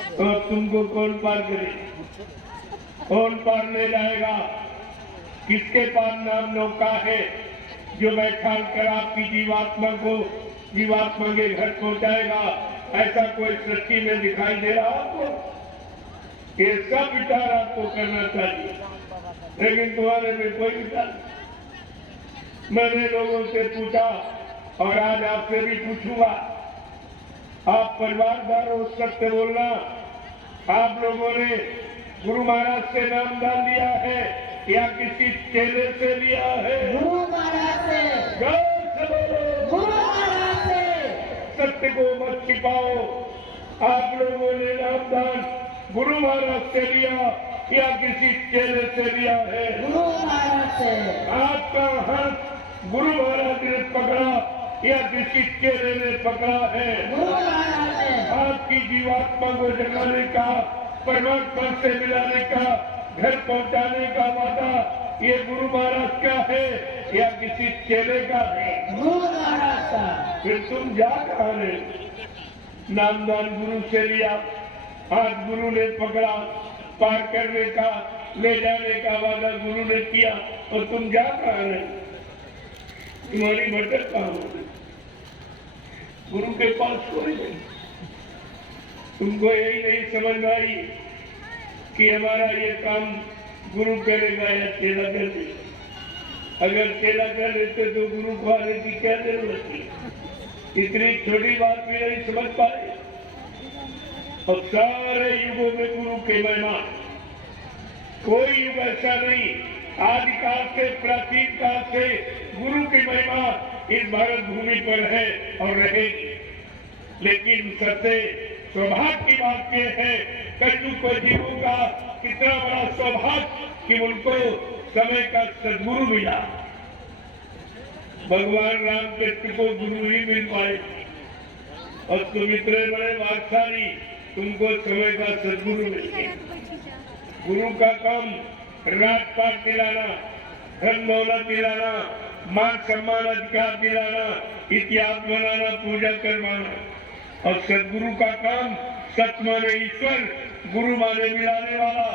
तो तुमको कौन पार करे? कौन पार ले जाएगा? किसके पास नाम नौका है जो बैठा कर आपकी जीवात्मा के घर पहुंचाएगा? ऐसा कोई सृष्टि में दिखाई दे रहा आपको? ये सब विचार आपको करना चाहिए, लेकिन तुम्हारे में कोई विचार नहीं। मैंने लोगों से पूछा और आज आपसे भी पूछूंगा, आप परिवारदार हो, सत्य बोलना। आप लोगों ने गुरु महाराज से नामदान लिया है या किसी चेले से लिया है? गुरु महाराज से। गुरु महाराज से। सत्य को मत छिपाओ। आप लोगों ने नामदान गुरु महाराज से लिया या किसी चेले से लिया है? गुरु महाराज से। आपका हाथ गुरु महाराज ने पकड़ा या किसी चेले ने पकड़ा है? गुरु महाराज ने। आपकी जीवात्मा को जगाने का, परमात्मा से मिलाने का, घर पहुंचाने का वादा ये गुरु महाराज का है या किसी चेले का है? गुरु महाराज का। फिर तुम जा कहाँ रहे? नामदान गुरु से लिया, आज गुरु ने पकड़ा, पार करने का, ले जाने का वादा गुरु ने किया, और तुम जा कहाँ रहे? तुम्हारी भटक कहाँ हो? गुरु के पास कोई नहीं। तुमको यही नहीं समझ आई कि हमारा ये काम गुरु करेगा या चेला कर देगा। अगर चेला कर लेते तो गुरु को आने की क्या जरूरत थी? इतनी छोटी बात भी नहीं समझ पाए। और सारे युगों में गुरु के महिमा, कोई युग ऐसा नहीं, आदिकाल से, प्राचीन काल से गुरु की महिमा इस भारत भूमि पर है और रहेगी। लेकिन सबसे सौभाग्य की बात यह है, कलयुग को जीवों का कितना बड़ा सौभाग्य कि उनको समय का सद्गुरु मिला। भगवान राम कृष्ण को गुरु ही मिल पाए और तुम इतने बड़े भाग्यशाली, तुमको समय का सद्गुरु मिल गया। गुरु का काम राजपाट दिलाना, धन दौलत दिलाना, मान सम्मान अधिकार दिलाना, इतिहास बनाना, पूजा करवाना। और सदगुरु का काम सत माने ईश्वर, गुरु माने मिलाने वाला,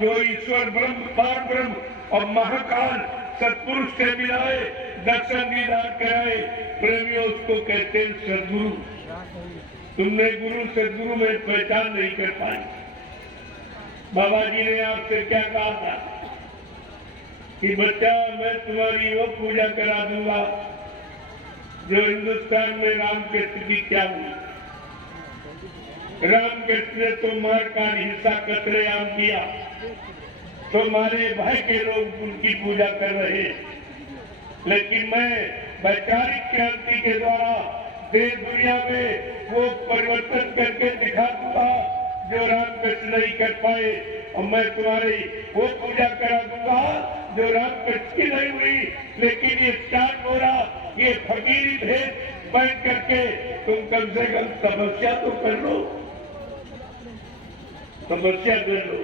जो ईश्वर ब्रह्म, पार ब्रह्म और महाकाल सत्पुरुष से मिलाए, दर्शन दीदार कराए, प्रेमियों उसको कहते हैं सदगुरु। तुमने गुरु सदगुरु में पहचान नहीं कर पाई। बाबा जी ने आपसे क्या कहा था कि बच्चा मैं तुम्हारी वो पूजा करा दूंगा जो हिंदुस्तान में रामकृष्ण की क्या हुई। रामकृष्ण ने तो मार का हिस्सा कतलेआम किया, तो मारे भाई के लोग उनकी पूजा कर रहे। लेकिन मैं वैचारिक क्रांति के द्वारा देश दुनिया में वो परिवर्तन करके दिखा दूंगा जो रामकृष्ण नहीं कर पाए, और मैं तुम्हारी वो पूजा करा दूंगा जो रामकृष्ण की नहीं हुई। लेकिन ये चार गोरा, ये फकीरी भेद बैठ करके तुम कम से कम तपस्या तो कर लो, तपस्या कर लो।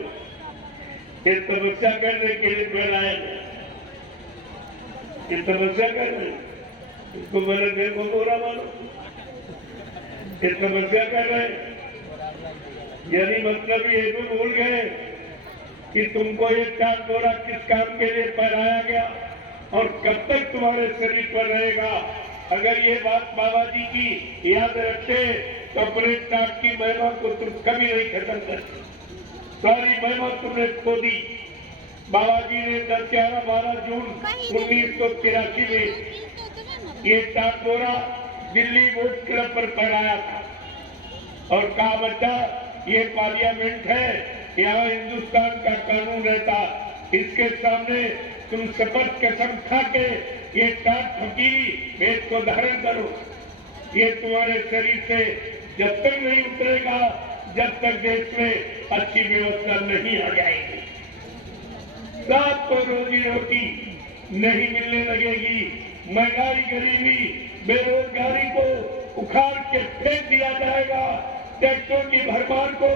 ये तपस्या करने के लिए बनाया गया, ये तपस्या कर रहे, इसको मैंने देखो गोरा मानो, ये तपस्या कर रहे, यानी मतलब ये भी भूल गए कि तुमको ये चार गोरा किस काम के लिए पहनाया गया और कब तक तुम्हारे शरीर पर रहेगा। अगर ये बात बाबा जी की याद रखते तो अपने चाट की महिमा को तुम कभी नहीं खत्म करते। सारी महिमा तुमने खो दी। बाबा जी ने 10-11-12 जून 1983 में ये चाट गोरा दिल्ली वोट क्लब पर पहनाया था और कहा बच्चा ये पार्लियामेंट है, यहाँ हिंदुस्तान का कानून रहता, इसके सामने तुम शपथ कसम खा के ये टाट फकीरी वेद को धारण करो। ये तुम्हारे शरीर से जब तक नहीं उतरेगा जब तक देश में अच्छी व्यवस्था नहीं आ जाएगी, सबको रोजी रोटी नहीं मिलने लगेगी, महंगाई, गरीबी, बेरोजगारी को उखाड़ के फेंक दिया जाएगा, टैक्सों की भरमार को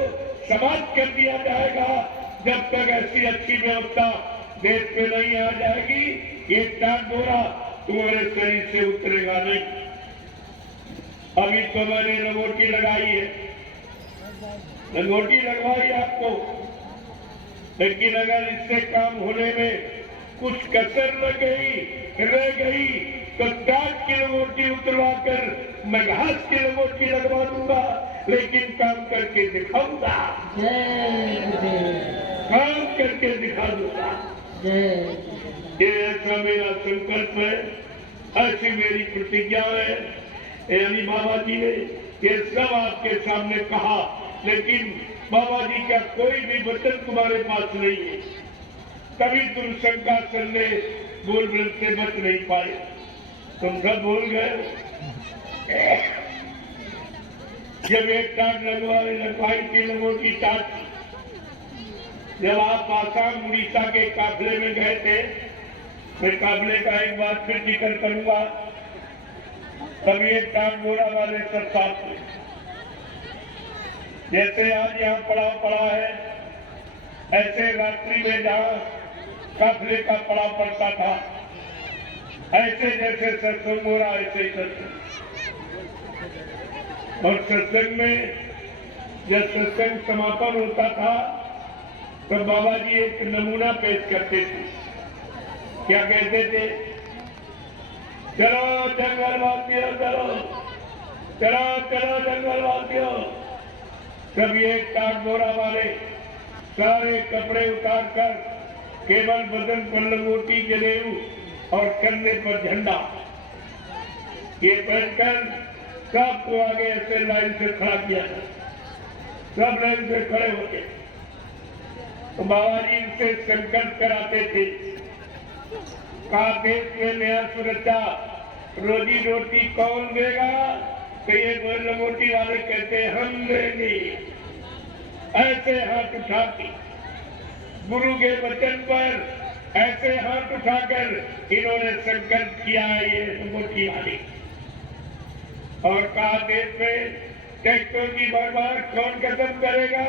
समाप्त कर दिया जाएगा। जब तक ऐसी अच्छी व्यवस्था देश में नहीं आ जाएगी, ये टाट गोरा तुम्हारे शरीर से उतरेगा नहीं। अभी तो मैंने लंगोटी लगाई है, लंगोटी लगवाई आपको, लेकिन अगर इससे काम होने में कुछ कसर रह गई तो टाट की लंगोटी उतरवा कर मैं घास की लंगोटी लगवा दूंगा, लेकिन काम करके दिखाऊंगा, काम करके दिखा दूंगा। ये ऐसा मेरा संकल्प है, ऐसी मेरी प्रतिज्ञा है। यानी बाबा जी ने ये सब आपके सामने कहा, लेकिन बाबा जी का कोई भी वचन तुम्हारे पास नहीं है, तभी तुम शंका करने बोल ब्रह्म से बच नहीं पाए। तुम सब बोल गए। जब एक टाट लगवाई थी लोगों की टाट, जब आप आसाम उड़ीसा के काफिले में गए थे, मैं काफिले का एक बार फिर जिक्र करूंगा। तभी एक टाट बोरा वाले सब साथ थे, जैसे आज यहाँ पड़ा है, ऐसे रात्रि में जहाँ काफिले का पड़ाव पड़ता था, ऐसे जैसे सत्संग हो रहा ऐसे ही सत्संग। और सत्संग में जब सत्संग समापन होता था तो बाबा जी एक नमूना पेश करते थे। क्या कहते थे? चलो जंगल वासियों, चलो चलो चलो जंगल वासियों। सब ये टाट बोरा वाले सारे कपड़े उतार कर केवल बदन पर लंगोटी, जनेऊ और कंधे पर झंडा ये पहनकर सबको आगे ऐसे लाइन से खड़ा किया, सब लाइन से खड़े होते। तो बाबा जी इनसे संकल्प कराते थे, कहा देश में नया सुरक्षा रोजी रोटी कौन देगा? तो ये लंगोटी वाले कहते हम देंगे। ऐसे हाथ उठा के गुरु के वचन पर ऐसे हाथ उठाकर इन्होंने संकल्प किया ये लंगोटी वाले, और कहा देश में टैक्सों की बर्बाद कौन खत्म करेगा?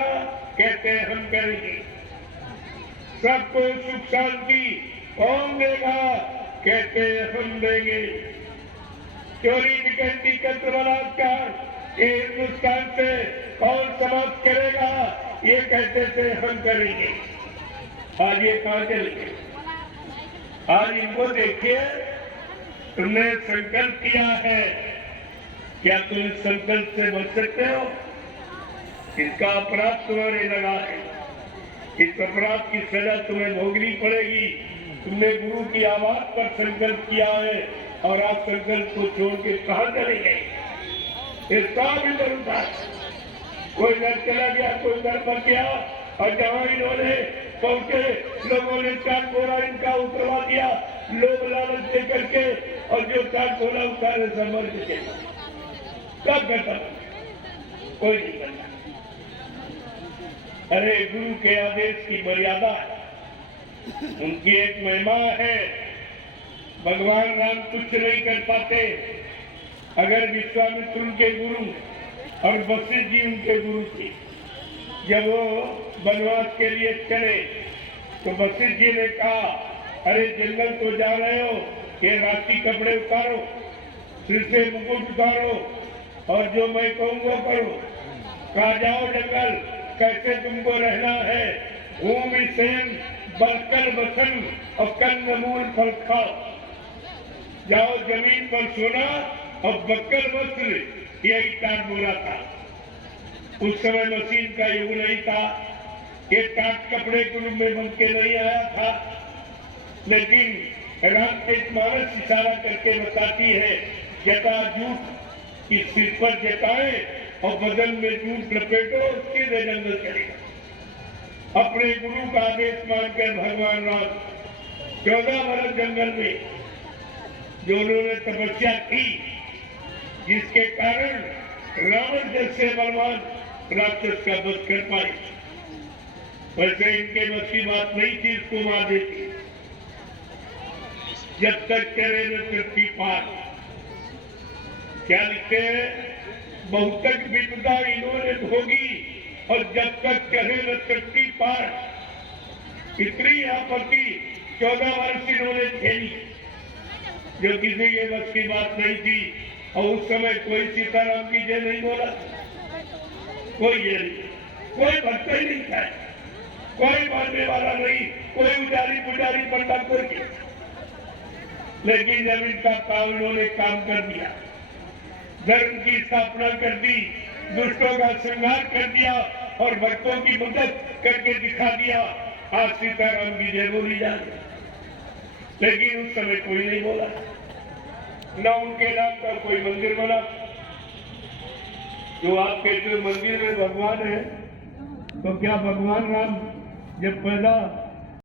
कहते हम करेंगे। सबको सुख शांति कौन देगा? कहते हम देंगे। चोरी डकैती कत्ल बलात्कार ये हिंदुस्तान से कौन समाप्त करेगा? ये कहते थे हम करेंगे। आज ये कहाँ चले गए? आज इनको देखिए, तुमने संकल्प किया है, क्या तुम इस संकल्प से बच सकते हो? इसका अपराध तुम्हारे लगा है, इस अपराध की सजा तुम्हें भोगनी पड़ेगी। तुमने गुरु की आवाज पर संकल्प किया है और आप संकल्प को छोड़ के कहाँ चले गए? इसका भी जरूरत है। कोई घर चला गया, कोई घर बच गया, और जहाँ इन्होंने पहुंचे लोगों ने चाट बोरा इनका उतरवा दिया, लोग लालच दे करके, और जो चाट बोरा उतारे समझ के कब करता कोई नहीं करता। अरे गुरु के आदेश की मर्यादा है, उनकी एक महिमा है। भगवान राम कुछ नहीं कर पाते अगर विश्वामित्र उनके गुरु और वशिष्ठ जी उनके गुरु थे। जब वो वनवास के लिए चले तो वशिष्ठ जी ने कहा, अरे जंगल तो जा रहे हो, ये राशि कपड़े उतारो, सिर से मुकुट उतारो, और जो मैं कहूँगा करो। कहा जाओ जंगल, कैसे तुमको रहना है, भूमि सेन बलकल वसन और कंदमूल फल खाओ। जाओ जमीन पर सोना और बक्कल वस्त्र, यही टाट बोरा था। उस समय मशीन का युग नहीं था, ये टाट कपड़े के रूप में बन के नहीं आया था, लेकिन रामचरितमानस इशारा करके बताती है, जटा जूट की सिर पर जटाए और बदन में जूट लपेटो, सीधे जंगल चलेगा। अपने गुरु का आदेश मानकर भगवान राम 14 वर्ष जंगल में जो उन्होंने तपस्या की, जिसके कारण रावण जैसे बलवान राक्षस का वध कर पाए। वैसे इनके बस की बात नहीं थी इसको मार देती। जब तक चले न पृथ्वी पार, क्या लिखते हैं? बहुत तक विपदा इन्होंने भोगी और जब तक चले न पृथ्वी पार। इतनी आपत्ति 14 वर्ष इन्होंने झेली, जो किसी के बस की बात नहीं थी। और उस समय कोई सीताराम की जय नहीं बोला, कोई ये नहीं। कोई भक्त ही नहीं था, कोई मानने वाला नहीं, कोई उजारी पुजारी पंडा कोई नहीं। लेकिन जब इनका काम इन्होंने काम कर दिया, धर्म की स्थापना कर दी, दुष्टों का संहार कर दिया और भक्तों की मदद करके दिखा दिया, आज सीताराम की जय बोली जा रही। लेकिन उस समय कोई नहीं बोला, न उनके नाम का कोई मंदिर बना। जो आप कहते हो मंदिर में भगवान है, तो क्या भगवान राम जब पैदा